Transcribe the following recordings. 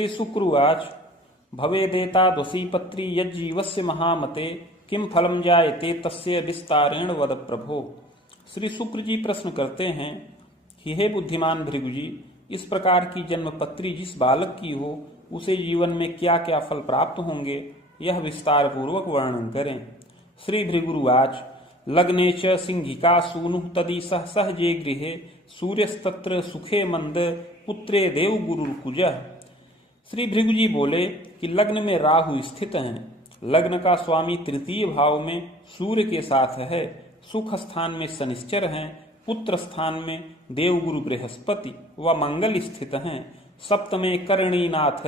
श्री शुक्रवाच भवेदेतादवसी पत्री यज्जीवस्य महामते किम फलम जायते तस्य विस्तारेण वद प्रभो। श्री शुक्र जी प्रश्न करते हैं कि हे बुद्धिमान भृगु जी, इस प्रकार की जन्मपत्री जिस बालक की हो उसे जीवन में क्या क्या फल प्राप्त होंगे, यह विस्तार पूर्वक वर्णन करें। श्री भृगुरुवाच लग्ने च सिंहिका सूनुः तदीसः सहजे गृहे सूर्यस्तत्र सुखे मंद पुत्रे देव गुरुर्कुजः। श्री भृगु जी बोले कि लग्न में राहु स्थित हैं, लग्न का स्वामी तृतीय भाव में सूर्य के साथ है, सुख स्थान में शनिश्चर हैं, पुत्र स्थान में देवगुरु बृहस्पति व मंगल स्थित हैं, सप्तमे करणीनाथ,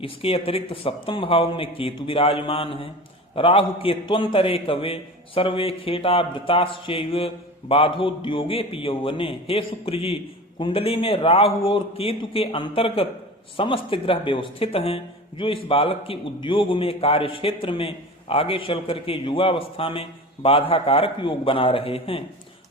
इसके अतिरिक्त सप्तम भाव में केतु विराजमान हैं, राहु के त्वंतरे कवे सर्वे खेटा वृताश्चैव बाधोद्योगे पियौवने। हे शुक्र जी, कुंडली में राहु और केतु के अंतर्गत समस्त ग्रह व्यवस्थित हैं जो इस बालक के उद्योग में, कार्य क्षेत्र में आगे चल करके युवावस्था में बाधा कारक योग बना रहे हैं।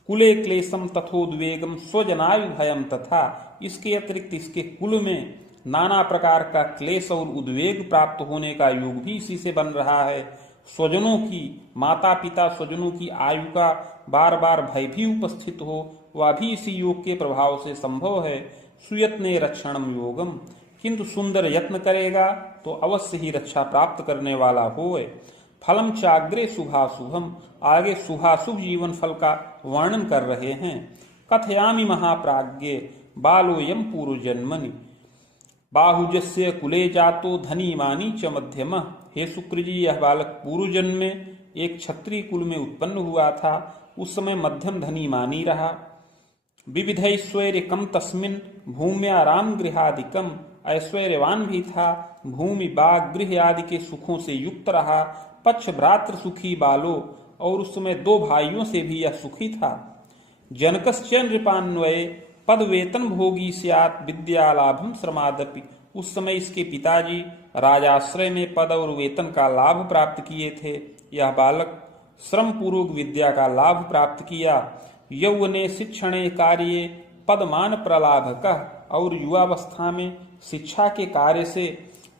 कुले क्लेशम तथोद्वेगम स्वजनायु भयम तथा, इसके अतिरिक्त इसके कुल में नाना प्रकार का क्लेश और उद्वेग प्राप्त होने का योग भी इसी से बन रहा है। स्वजनों की, माता पिता स्वजनों की आयु का बार बार भय भी उपस्थित हो, वह भी इसी योग के प्रभाव से संभव है। सुयत्ने रक्षणम योगम, किंतु सुंदर यत्न करेगा तो अवश्य ही रक्षा प्राप्त करने वाला होए। फलम चाग्रे शुभाशुभम, आगे शुभाशुभ जीवन फल का वर्णन कर रहे हैं। कथयामि महाप्राज्ञे बालोयम पूर्व जन्मनि बाहुजस्य कुले जातो धनीमानी च मध्यम। हे शुक्र जी, यह बालक पूर्व जन्म में एक क्षत्रिय कुल में उत्पन्न हुआ था, उस समय मध्यम धनीमानी रहा। विविधैश्वर्यकम तस्मिन् भूम्याराम गृहादिकम, ऐश्वर्यवान भी था, भूमि बाग गृह आदि के सुखों से युक्त रहा। पक्ष भ्रातृ सुखी बालो, और उस समय दो भाइयों से भी यह सुखी था। जनकश्च नृपान्वये पद वेतन भोगी स्यात् विद्यालाभम श्रमादपि, उस समय इसके पिताजी राजाश्रय में पद और वेतन का लाभ प्राप्त किए थे, यह बालक श्रम पूर्वक विद्या का लाभ प्राप्त किया। यौवने शिक्षणे कार्ये पदमान प्रलाभ का, और युवावस्था में शिक्षा के कार्य से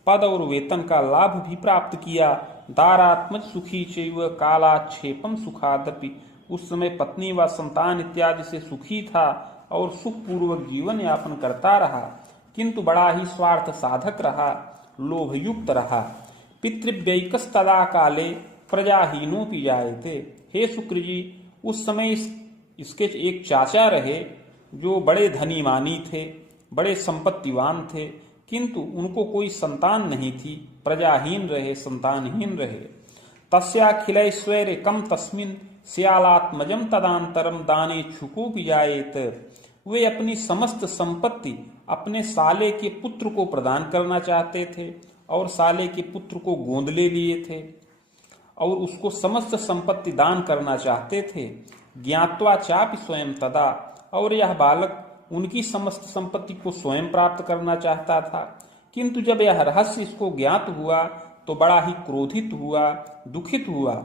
पद और वेतन का लाभ भी प्राप्त किया। दारात्मज सुखी चैव कालाक्षेपम सुखादपि, उस समय पत्नी व संतान इत्यादि से सुखी था और सुखपूर्वक जीवन यापन करता रहा, किंतु बड़ा ही स्वार्थ साधक रहा, लोभयुक्त रहा। पितृव्यैकस्तदा काले प्रजाहीनोपि जायते। हे शुक्र जी, उस समय इसके एक चाचा रहे जो बड़े धनीमानी थे, बड़े संपत्तिवान थे, किंतु उनको कोई संतान नहीं थी, प्रजाहीन रहे, संतानहीन रहे। तस्याखिलैश्वर्यकम तस्मिन् स्यालात्मजम तदांतरम दानेच्छुकोपि जायेत, वे अपनी समस्त संपत्ति अपने साले के पुत्र को प्रदान करना चाहते थे और साले के पुत्र को गोद ले लिए थे और उसको समस्त संपत्ति दान करना चाहते थे। ज्ञात्वा चापि स्वयं तदा, और यह बालक उनकी समस्त संपत्ति को स्वयं प्राप्त करना चाहता था, किंतु जब यह रहस्य इसको ज्ञात हुआ तो बड़ा ही क्रोधित हुआ, दुखित हुआ।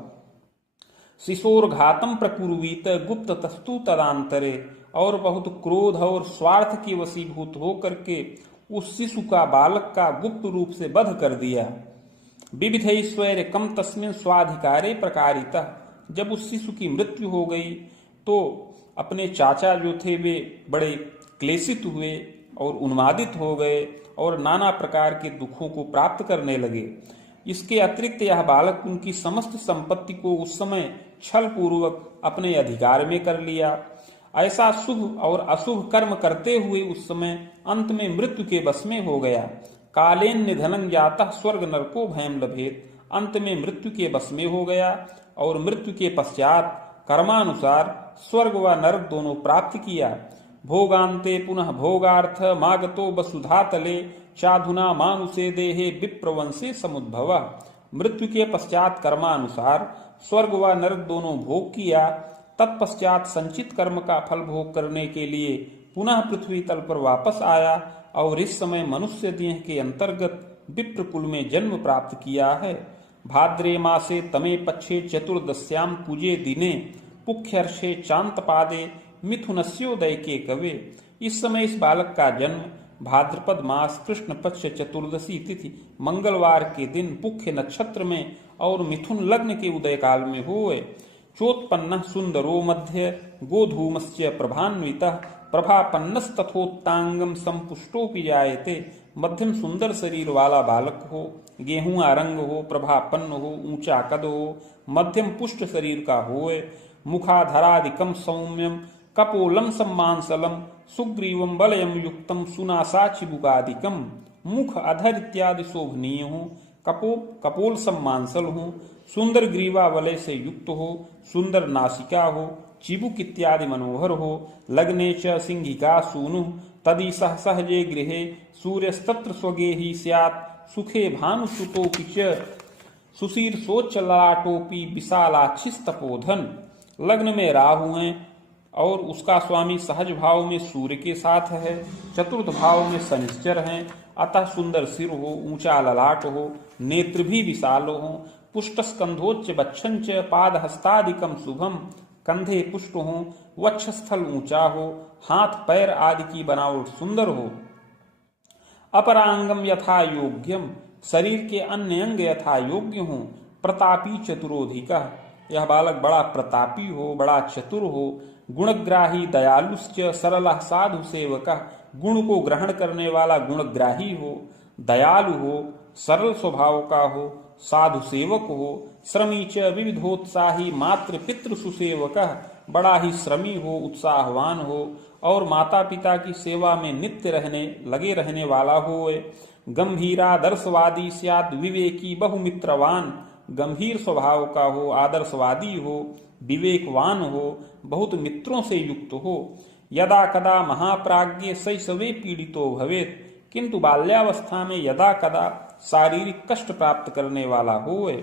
शिशोर्घातम प्रकुर्वीत गुप्त तस्तु तदांतरे, और बहुत क्रोध और स्वार्थ की वशीभूत होकर के उस शिशु का, बालक का गुप्त रूप से वध कर दिया। विविधैश्वर्यकम तस्मिन् स्वाधिकारे प्रकारितः, जब उस शिशु की मृत्यु हो गई तो अपने चाचा जो थे वे बड़े क्लेशित हुए और उन्मादित हो गए और नाना प्रकार के दुखों को प्राप्त करने लगे। इसके अतिरिक्त यह बालक उनकी समस्त संपत्ति को उस समय छल पूर्वक अपने अधिकार में कर लिया। ऐसा शुभ और अशुभ कर्म करते हुए उस समय अंत में मृत्यु के वश में हो गया। कालेन निधनं जातः स्वर्ग नरको भयं लभेत, अंत में मृत्यु के वश में हो गया और मृत्यु के पश्चात कर्मानुसार स्वर्ग व नरक दोनों प्राप्त किया। भोगांते पुनः भोगार्थ मागतो वसुधातले चाधुना मानुषे देहे विप्रवंशे समुद्भव, मृत्यु के पश्चात कर्मानुसार स्वर्ग व नरक दोनों भोग किया। तत्पश्चात संचित कर्म का फल भोग करने के लिए पुनः पृथ्वी तल पर वापस आया और इस समय मनुष्य देह के अंतर्गत विप्र कुल में जन्म प्राप्त किया है। भाद्रे मासे तमे पक्षे चतुर्दश्याम पूजे दिने पुख्यर्षे चांत पादे मिथुनस्योदय के कवे, इस समय इस बालक का जन्म भाद्रपद मास कृष्ण पक्ष चतुर्दशी तिथि मंगलवार के दिन पुख्य नक्षत्र में और मिथुन लग्न के उदय काल में होए। चोत्पन्न सुंदरो मध्य गोधूमस्य प्रभान्वितः प्रभापन्नस्तथोत्तांगम संपुष्टोपि जायते। मध्यम सुंदर शरीर वाला बालक हो, गेहूं रंग हो, प्रभापन्न हो, ऊंचा कद हो, मध्यम पुष्ट शरीर का होए। मुखाधरादिकम सौम्यम कपोलम सम्मांसलम सुग्रीवम बलयम युक्तम सुनासाचिबुकादिकम। मुख अधर इत्यादि शोभनीय हो, कपोल सम्मांसल हो, सुंदर ग्रीवा वलय से युक्त हो, सुंदर नासिका हो, चिबुक इत्यादि मनोहर हो। लग्ने च सिंहिका सूनु तदि सह सहजे गृहे सूर्यस्तत्र स्वगे ही स्यात् सुखे भानुसुतोपि च सुशीर्षोच्चलाटोपि विशालाक्षिस्तपोधन। लग्न में राहु हैं और उसका स्वामी सहज भाव में सूर्य के साथ है, चतुर्थ भाव में शनिश्चर हैं, अतः सुंदर सिर हो, ऊंचा ललाट हो, नेत्र भी विशाल हो, पुष्ट स्कंधोच्च बच्छंच पाद हस्तादिकम शुभम। कंधे पुष्ट हो, वक्षस्थल ऊंचा हो, हाथ पैर आदि की बनावट सुंदर हो। अपरांगम यथा योग्यम, शरीर के अन्य अंग यथा योग्य हो। प्रतापी चतुरोधिका, यह बालक बड़ा प्रतापी हो, बड़ा चतुर हो। गुणग्राही दयालुश्च सरल साधु सेवक, गुण को ग्रहण करने वाला गुणग्राही हो, दयालु हो, सरल स्वभाव का हो, साधु सेवक हो। श्रमी च विविधोत्साही मातृ पितृ सुसेवक, बड़ा ही श्रमी हो, उत्साहवान हो और माता पिता की सेवा में नित्य लगे रहने वाला हो। गंभीरादर्शवादी स्याद् विवेकी बहुमित्रवान, गंभीर स्वभाव का हो, आदर्शवादी हो, विवेकवान हो, बहुत मित्रों से युक्त हो। यदा कदा महाप्राज्ञ शैशवे पीड़ितो भवेत्, किंतु बाल्यावस्था में यदा कदा शारीरिक कष्ट प्राप्त करने वाला होए।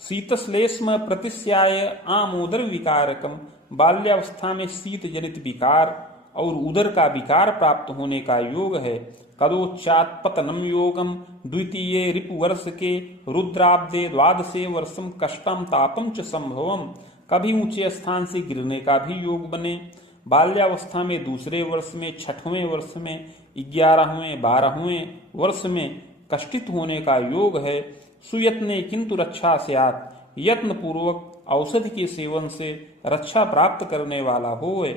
शीतश्लेष्म प्रतिस्याय आमोदर विकारकम, बाल्यावस्था में शीत जनित विकार और उदर का विकार प्राप्त होने का योग है। कदोच्चात पतनम योगम, द्वितीय रिपुवर्ष के रुद्राब्दे द्वादशे वर्षम कष्टम तापम च संभवम, कभी ऊंचे स्थान से गिरने का भी योग बने। बाल्यावस्था में दूसरे वर्ष में, छठवें वर्ष में, 11वें 12वें वर्ष में कष्टित होने का योग है। सुयत्ने किंतु रक्षा स्यात्, यत्न पूर्वक औषधि के सेवन से रक्षा प्राप्त करने वाला होए।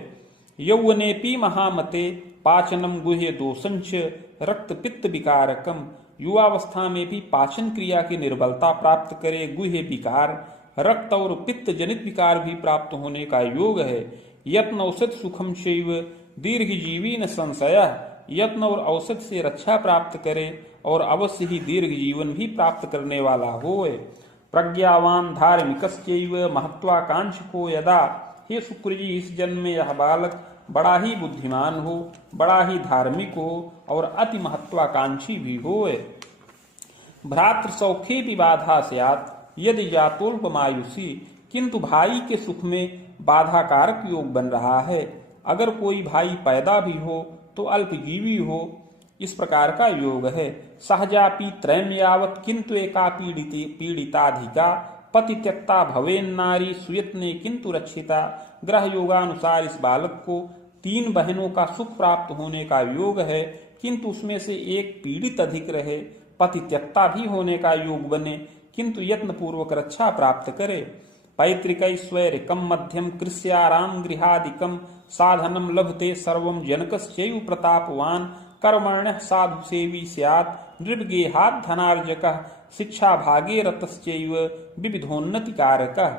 यौवनेपि महामते पाचनम गुह्य दोषंच रक्त पित्त विकारकम, युवावस्था में भी पाचन क्रिया की निर्बलता प्राप्त करे गुह्य विकार, रक्त और पित्त जनित विकार भी प्राप्त होने का योग है। यत्न औषध सुखम शैव दीर्घ जीवी न संशय, यत्न और औषध से रक्षा प्राप्त करे और अवश्य ही दीर्घ जीवन भी प्राप्त करने वाला होए। प्रज्ञावान धार्मिकश्चैव महत्वाकांक्षको यदा, हे शुक्र जी, इस जन्म में यह बालक बड़ा ही बुद्धिमान हो, बड़ा ही धार्मिक हो और अति महत्वाकांक्षी भी होए। भ्रातृ सौखे भी बाधा स्यात् यदि जातोल्पमायुषी, किंतु भाई के सुख में बाधाकारक योग बन रहा है। अगर कोई भाई पैदा भी हो तो अल्पजीवी हो, इस प्रकार का योग है। सहजापि त्रयम यावत किंतु एका पीड़िताधिका, पति त्यक्ता भवेन्नारी सुयत्ने किंतु रक्षिता। ग्रह योगानुसार इस बालक को 3 बहनों का सुख प्राप्त होने का योग है, किंतु उसमें से एक पीड़ित अधिक रहे। पति त्यक्ता भी होने का योग बने, किंतु यत्न पूर्वक रक्षा प्राप्त करे। पैतृकैश्वर्यकम मध्यम कृष्याराम गृहादिकम साधनम लभते सर्वम जनकश्चैव प्रतापवान। कर्मण्यः साधु सेवी स्यात् नृगेहात् धनार्जकः शिक्षा भागे रतश्चैव विविधोन्नति कारकः।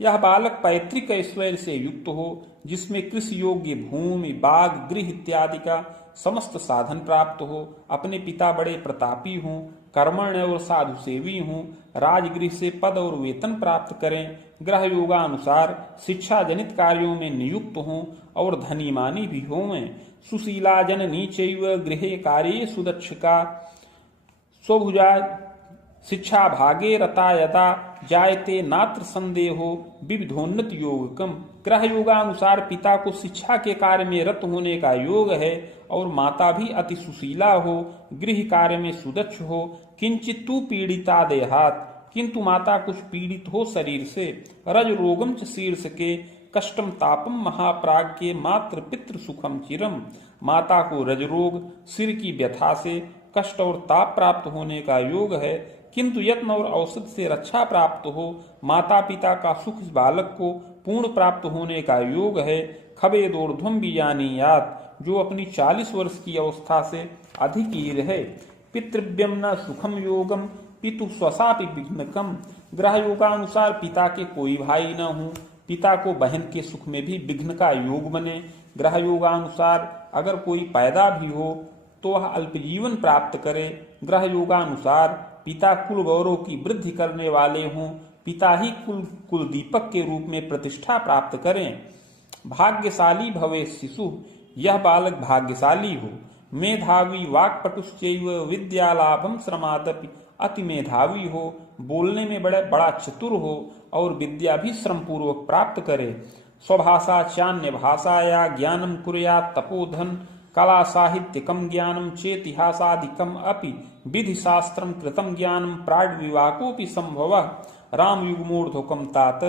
यह बालक पैतृक ऐश्वर्य से युक्त हो, जिसमें कृषि योग्य भूमि, बाग, गृह इत्यादि का समस्त साधन प्राप्त हो, अपने पिता बड़े प्रतापी हों, कर्मण्य और साधु सेवी हों, राजगृह से पद और वेतन प्राप्त करें, ग्रह योगानुसार शिक्षा जनित कार्यों में नियुक्त हों और धनीमानी भी हों। सुशीला जननी चैव गृहे कार्ये सुदक्षका स्वभुजा शिक्षा भागे रता यदा जायते नात्र संदेहो विविधोन्नत योगकम। ग्रह योगानुसार पिता को शिक्षा के कार्य में रत होने का योग है और माता भी अति सुशीला हो, गृह कार्य में सुदक्ष हो। किंचित तू पीड़िता देहात, किंतु माता कुछ पीड़ित हो शरीर से। रज रोगम च शीर्ष के कष्टम तापम महाप्राज्ञ मात्र पितृ सुखम चिरम। माता को रजरोग, सिर की व्यथा से कष्ट और ताप प्राप्त होने का योग है, किंतु यत्न और औषध से रक्षा प्राप्त हो। माता पिता का सुख इस बालक को पूर्ण प्राप्त होने का योग है। खबेदोर्ध्वम बीजानीयात, जो अपनी 40 वर्ष की अवस्था से अधिक ही रहे। पितृव्यम न सुखम योगम पितु स्वसापि विघ्नकम। ग्रह योगानुसार पिता के कोई भाई न हो, पिता को बहन के सुख में भी विघ्न का योग बने। ग्रह योगानुसार अगर कोई पैदा भी हो तो वह अल्प जीवन प्राप्त करे। ग्रह योगानुसार पिता कुल गौरव की वृद्धि करने वाले हों, पिता ही कुल दीपक के रूप में प्रतिष्ठा प्राप्त करें। भाग्यशाली भवे शिशु, यह बालक भाग्यशाली हो। मेधावी वाक्पटुश्चैव विद्यालाभम श्रमादपि, अति मेधावी हो, बोलने में बड़ा चतुर हो और विद्या भी श्रम पूर्वक प्राप्त करे। स्वभाषा चान्य भाषाया ज्ञानम कुर्यात् तपोधन। कला साहित्यकम ज्ञानम चेतिहासादिकम अपि विधि शास्त्रम कृतम ज्ञानम प्राड विवाकोपि संभवः। राम युग्मोर्ध्वकम तात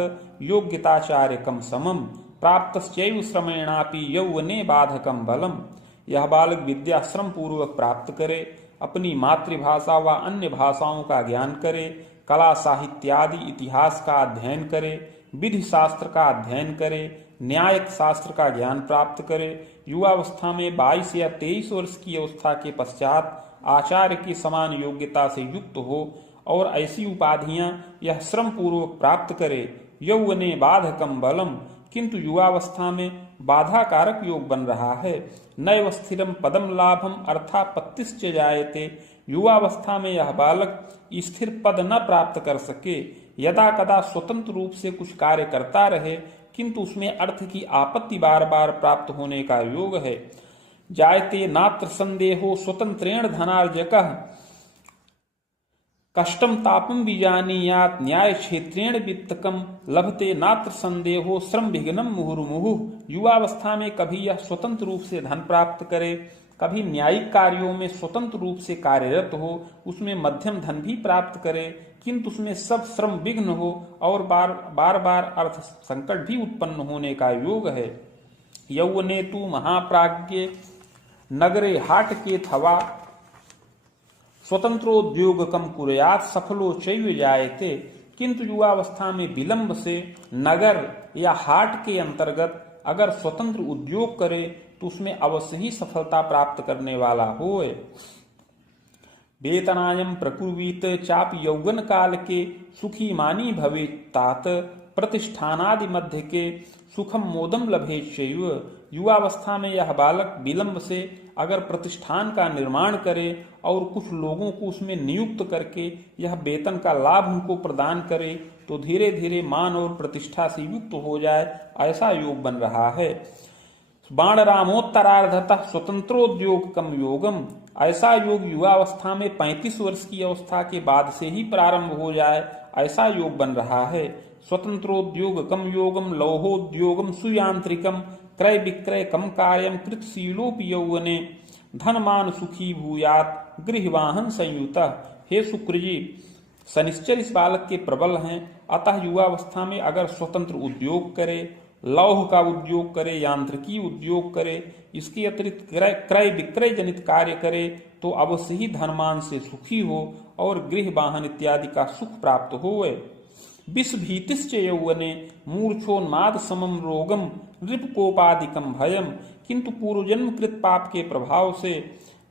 योग्यताचार्यकम समम प्राप्तश्चैव श्रमेणापि यौवने बाधकम बलम। यह बालक विद्या श्रम पूर्वक प्राप्त करे, अपनी मातृभाषा व अन्य भाषाओं का ज्ञान करे, कला साहित्यादि इतिहास का अध्ययन करे, विधि शास्त्र का अध्ययन करे, न्यायिक शास्त्र का ज्ञान प्राप्त करे। युवावस्था में 22 या 23 वर्ष की अवस्था के पश्चात आचार्य की समान योग्यता से युक्त हो और ऐसी उपाधियां यह श्रम पूर्वक प्राप्त करे। यौवने बाधकम बलम, किंतु युवावस्था में बाधा कारक योग बन रहा है। नैव स्थिरम पदम लाभम अर्थापत्तिश्च जायते। युवावस्था में यह बालक स्थिर पद न प्राप्त कर सके। यदा कदा स्वतंत्र रूप से कुछ कार्य करता रहे, किंतु उसमें अर्थ की आपत्ति बार बार प्राप्त होने का योग है। जायते नात्र संदेहो स्वतंत्रेण धनार्जकः। कष्टम तापम बीजानीयात न्याय क्षेत्रेण वित्तकम लभते नात्र संदेहो श्रम विघ्नम मुहुर्मुहुः। युवावस्था में कभी यह स्वतंत्र रूप से धन प्राप्त करे, कभी न्यायिक कार्यों में स्वतंत्र रूप से कार्यरत हो, उसमें मध्यम धन भी प्राप्त करे, किंतु उसमें सब श्रम विघ्न हो और बार बार अर्थ संकट भी उत्पन्न होने का योग है। यौवने तु महाप्राज्ञे नगरे हाट के थवा स्वतंत्रोद्योगकम कुर्यात् सफलो चैव जायते। किंतु युवावस्था में विलंब से नगर या हाट के अंतर्गत अगर स्वतंत्र उद्योग करे तो उसमें अवश्य ही सफलता प्राप्त करने वाला होए। वेतनायम प्रकुर्वीत चाप यौवन काल के सुखी मानी भवे तात प्रतिष्ठानादि मध्य के सुखम मोदम लभेच्छैव। युवावस्था में यह बालक विलंब से अगर प्रतिष्ठान का निर्माण करे और कुछ लोगों को उसमें नियुक्त करके यह वेतन का लाभ उनको प्रदान करे तो धीरे धीरे मान और प्रतिष्ठा से युक्त हो जाए, ऐसा योग बन रहा है। बाणरामोत्तरार्धतः स्वतंत्रोद्योग कम योगम। ऐसा योग युवावस्था में 35 वर्ष की अवस्था के बाद से ही प्रारंभ हो जाए, ऐसा योग बन रहा है। स्वतंत्रोद्योग कम योगम लौहोद्योगम सुयांत्रिकम क्रय विक्रय कम कार्यम कृतशीलोपि यौवने धनमान सुखी भूयात गृह वाहन संयुतः। हे शुक्र जी, शनिश्चर इस बालक के प्रबल हैं, अतः युवावस्था में अगर स्वतंत्र उद्योग करे, लौह का उद्योग करे, यांत्रिकी उद्योग करे, इसके अतिरिक्त क्रय विक्रय जनित कार्य करे तो अवश्य ही धनमान से सुखी हो और गृह वाहन इत्यादि का सुख प्राप्त होवे। विष भीतिश्च यौवने मूर्छोन्माद समम रोगम नृपकोपादिकम भयम। किंतु पूर्व जन्म कृत पाप के प्रभाव से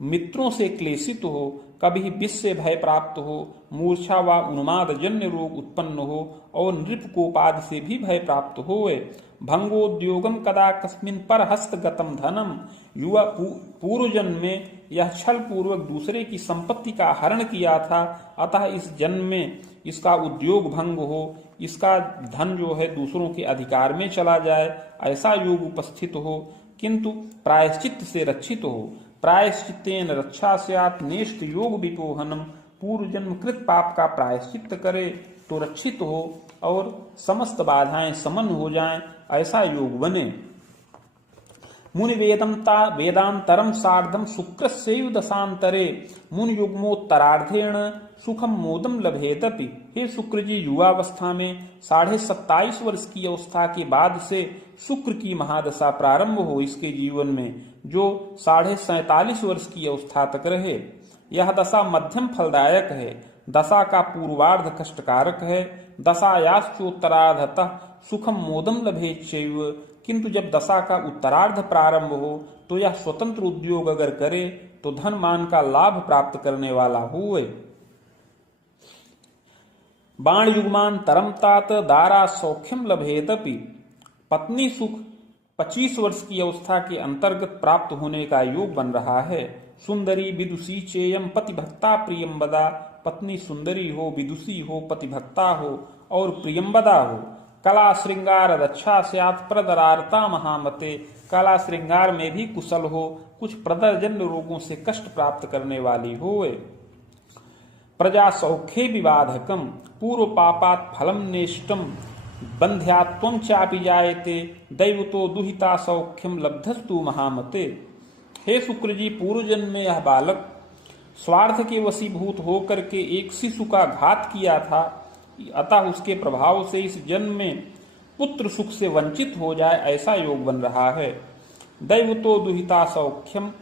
मित्रों से क्लेशित हो, कभी विष से भय प्राप्त हो, मूर्छा व उन्माद जन्य रोग उत्पन्न हो और नृपकोपादि से भी भय प्राप्त होवे। भंगोद्योगम कदा कस्मिन पर हस्तगतम धनम। युवा पूर्व जन्म में यह छल पूर्वक दूसरे की संपत्ति का हरण किया था, अतः इस जन्म में इसका उद्योग भंग हो, इसका धन जो है दूसरों के अधिकार में चला जाए, ऐसा योग उपस्थित हो, किंतु प्रायश्चित से रक्षित हो। प्रायश्चित्तेन रक्षा स्यात् नेष्ट योग विपोहनम। पूर्व जन्म कृत पाप का प्रायश्चित करे तो रक्षित हो और समस्त बाधाएं समन हो जाएं, ऐसा योग बने। मुनि वेदांतरम सार्धम शुक्रस्यैव दशांतरे मुनि युग्मोत्तरार्धेण सुखम मोदम लभेदपि। हे शुक्र जी, युवावस्था में 27.5 वर्ष की अवस्था के बाद से शुक्र की महादशा प्रारंभ हो इसके जीवन में, जो 47.5 वर्ष की अवस्था तक रहे। यह दशा मध्यम फलदायक है। दशा का पूर्वार्ध कष्टकारक है। दशायाश्चोत्तरार्धतः सुखम मोदम लभेच्चैव। किंतु जब दशा का उत्तरार्ध प्रारंभ हो तो यह स्वतंत्र उद्योग अगर करे तो धन मान का लाभ प्राप्त करने वाला हुए। बाण युग्मान तरम तात दारा सौख्यम लभेदपि। पत्नी सुख 25 वर्ष की अवस्था के अंतर्गत प्राप्त होने का योग बन रहा है। सुंदरी विदुषी चेयम पतिभक्ता प्रियंबदा। पत्नी सुंदरी हो, विदुषी हो, पतिभक्ता हो और प्रियंबदा हो। कला श्रृंगार रक्षा स्यात् प्रदरारता महामते। कला श्रृंगार में भी कुशल हो, कुछ प्रदरजन्य रोगों से कष्ट प्राप्त करने वाली होए। प्रजा सौख्ये विवाधकम पूर्व पापात फलम नेष्टम बंध्यात्वं चापि जायते दैवतो दुहिता सौख्यम लब्धस्तु महामते। हे शुक्र जी, पूर्व जन्म में यह बालक स्वार्थ के वशीभूत होकर के एक शिशु का घात किया था, अतः उसके प्रभाव से इस जन्म में पुत्र सुख से वंचित हो जाए ऐसा योग बन रहा है। दैवतो दुहिता सौख्यम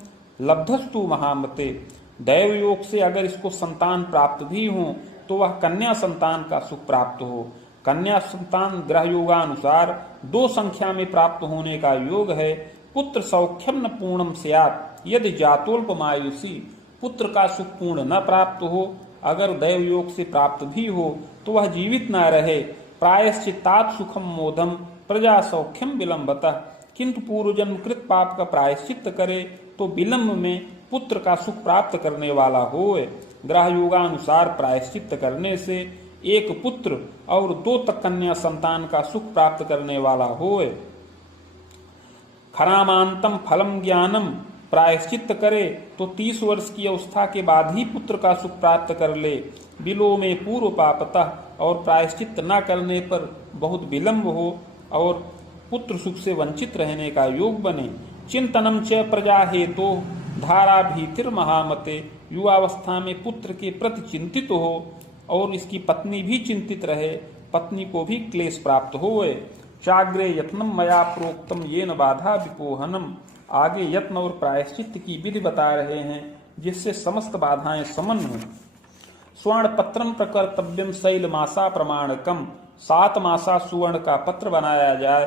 लब्धस्तु महामते। दैव योग से अगर इसको संतान प्राप्त भी हो तो वह कन्या संतान का सुख प्राप्त हो। कन्या संतान ग्रह योगानुसार 2 संख्या में प्राप्त होने का योग है। पुत्र सौख्यम न पूर्णम स्यात् यदि जातोल्पमायुषी। पुत्र का सुख पूर्ण न प्राप्त हो, अगर दैव योग से प्राप्त भी हो तो वह जीवित न रहे। प्रायश्चित्तात् सुखम मोदम प्रजा सौख्यम विलंबतः। किंतु पूर्व जन्म कृत पाप का प्रायश्चित करे तो विलंब में पुत्र का सुख प्राप्त करने वाला होए। ग्रह योगानुसार प्रायश्चित करने से 1 पुत्र और 2 तक कन्या संतान का सुख प्राप्त करने वाला होए। खरामांतम फलम ज्ञानम प्रायश्चित करे तो 30 वर्ष की अवस्था के बाद ही पुत्र का सुख प्राप्त कर ले। विलो में पूर्व पापतः और प्रायश्चित न करने पर बहुत विलंब हो और पुत्र सुख से वंचित रहने का योग बने। चिंतनम च प्रजा हेतो धारा भीतिर महामते। युवावस्था में पुत्र के प्रति चिंतित हो और इसकी पत्नी भी चिंतित रहे, पत्नी को भी क्लेश प्राप्त होए। चाग्रे यत्नम मया प्रोक्तम येन बाधा विपोहनम। आगे यत्न और प्रायश्चित की विधि बता रहे हैं जिससे समस्त बाधाएं समन हो। स्वर्ण पत्रम प्रकर्तव्यम शैल मासा प्रमाणकम। 7 मासा सुवर्ण का पत्र बनाया जाए।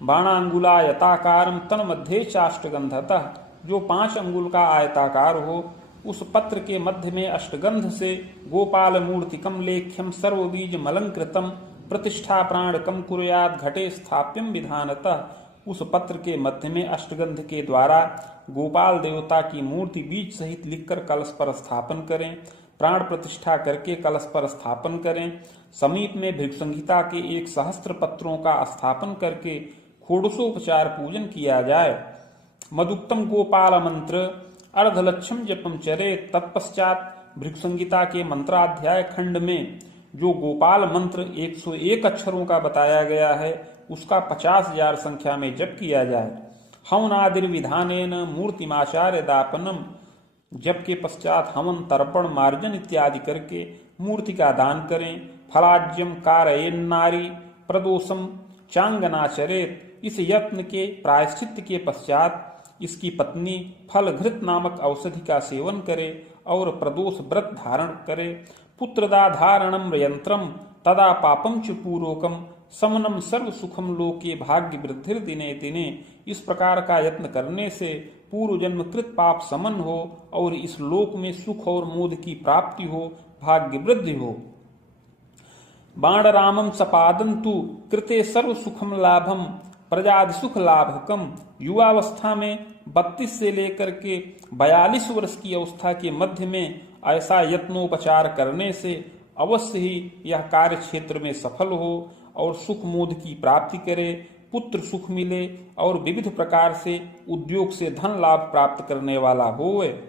बाणांगुला यताकारम तन मध्य चाष्टगंधतः। जो 5 अंगुल का आयताकार हो उस पत्र के मध्य में अष्टगंध से गोपाल मूर्तिकम लेख्यम सर्वबीज मलंकृतम प्रतिष्ठा प्राणकम कुर्यात् घटे स्थाप्यम विधानतः। उस पत्र के मध्य में अष्टगंध के द्वारा गोपाल देवता की मूर्ति बीज सहित लिखकर कलश पर स्थापन करें। प्राण प्रतिष्ठा करके कलश पर स्थापन करें। समीप में भृगुसंहिता के 1 सहस्त्र पत्रों का स्थापन करके षोडशोपचार पूजन किया जाए। मदुक्तम गोपाल मंत्र अर्धलक्षम जपम चरे। तत्पश्चात भृगुसंहिता के मंत्राध्याय खंड में जो गोपाल मंत्र 101 अक्षरों का बताया गया है उसका 50,000 संख्या में जप किया जाए। हवनादिर विधानेन मूर्तिमाचार्य दापनम। जप के पश्चात हवन तर्पण मार्जन इत्यादि करके मूर्ति का दान करें। फलाज्यम कारयेन नारी प्रदोषम चांगनाचरेत। इस यत्न के प्रायश्चित के पश्चात इसकी पत्नी फल घृत नामक औषधि का सेवन करे और प्रदोष व्रत धारण करे। पुत्रदा धारणम यंत्रम तदा पापम च पूर्वकम समनम सर्व सुखम लोके भाग्य वृद्धिर दिने दिने। इस प्रकार का यत्न करने से पूर्व जन्म कृत पाप समन हो और इस लोक में सुख और मोद की प्राप्ति हो, भाग्य वृद्धि हो। बाणरामम सपादंतु कृते सर्व सुखम लाभम प्रजादि सुख लाभकम। युवावस्था में 32 से लेकर के 42 वर्ष की अवस्था के मध्य में ऐसा यत्नोपचार करने से अवश्य ही यह कार्य क्षेत्र में सफल हो और सुख मोद की प्राप्ति करे, पुत्र सुख मिले और विविध प्रकार से उद्योग से धन लाभ प्राप्त करने वाला होए।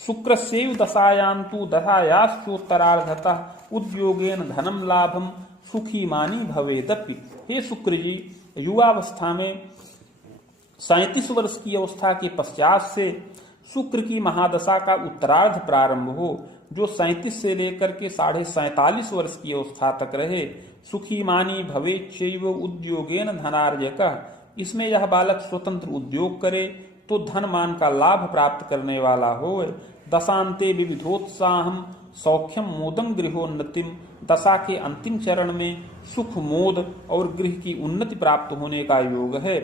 शुक्रस्यैव दशायान्तु दशायाश्चोत्तरार्धतः उद्योगेन धनम लाभम सुखी मानी भवेदपि। हे शुक्र जी, युवावस्था में 37 वर्ष की अवस्था के पश्चात से शुक्र की महादशा का उत्तरार्ध प्रारंभ हो, जो 37 से लेकर के 47.5 वर्ष की अवस्था तक रहे। सुखी मानी भवेच्चैव उद्योगेन धनार्जकः। इसमें यह बालक स्वतंत्र उद्योग करे तो धन मान का लाभ प्राप्त करने वाला होए। दशांते विविधोत्साहम सौख्यम मोदम गृहोन्नतिम। दशा के अंतिम चरण में सुख, मोद और गृह की उन्नति प्राप्त होने का योग है।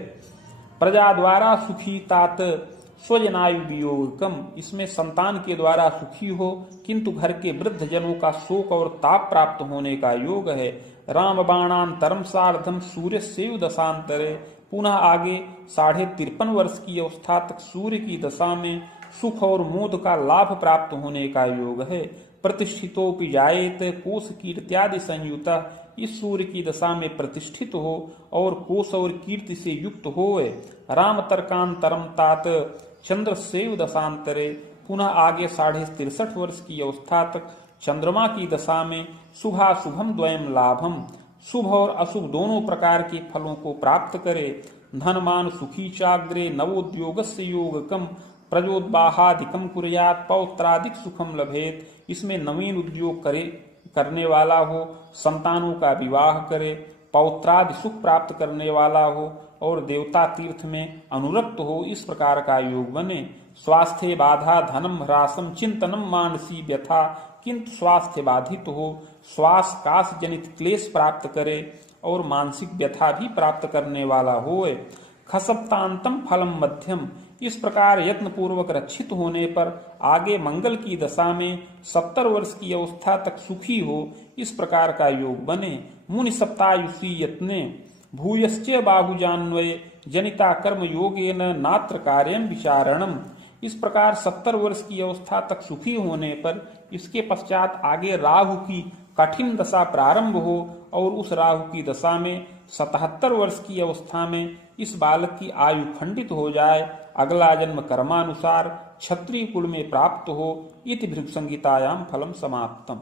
प्रजा द्वारा सुखी तात स्वजनायु वियोगकम। इसमें संतान के द्वारा सुखी हो, किंतु घर के वृद्ध जनों का शोक और ताप प्राप्त होने का योग है। राम बाणांतरम सार्धम सूर्य सेव दशांतरे। पुनः आगे 53.5 वर्ष की अवस्था तक सूर्य की दशा में सुख और मोद का लाभ प्राप्त होने का योग है। प्रतिष्ठितोपि जायेत कोश कीर्त्यादि संयुता। इस सूर्य की दशा में प्रतिष्ठित हो और कोश और कीर्ति से युक्त होए। राम तर्कांतरम तात चंद्र सेव दशांतरे। पुनः आगे 63.5 वर्ष की अवस्था तक चंद्रमा की दशा में शुभाशुभम द्वयम लाभम। शुभ और अशुभ दोनों प्रकार के फलों को प्राप्त करे। धनमान सुखी चाग्रे नवोद्योगस्य योगकम। प्रजोद्बाहादिकम कुर्यात् पौत्रादिक सुखम लभेत। इसमें नवीन उद्योग करने वाला हो, संतानों का विवाह करे, पौत्रादि सुख प्राप्त करने वाला हो और देवता तीर्थ में अनुरक्त हो, इस प्रकार का योग बने। स्वास्थ्य बाधा धनम ह्रासम चिंतनम मानसी व्यथा। किंतु स्वास्थ्य बाधित हो, श्वास काश जनित क्लेश प्राप्त करे और मानसिक व्यथा भी प्राप्त करने वाला होए। खसप्तांतम फलम मध्यम। इस प्रकार यत्न पूर्वक रक्षित होने पर आगे मंगल की दशा में 70 वर्ष की अवस्था तक सुखी हो, इस प्रकार का योग बने। मुनि सप्तायुषी यत्ने भूयश्च बाहुजान्वये जनिता कर्म योगेन नात्र कार्यम विचारणम। इस प्रकार 70 वर्ष की अवस्था तक सुखी होने पर इसके पश्चात आगे राहु की कठिन दशा प्रारंभ हो और उस राहु की दशा में 77 वर्ष की अवस्था में इस बालक की आयु खंडित हो जाए। अगला जन्म कर्मानुसार क्षत्रिय कुल में प्राप्त हो। इति भृगु संहितायाम फलम समाप्तम।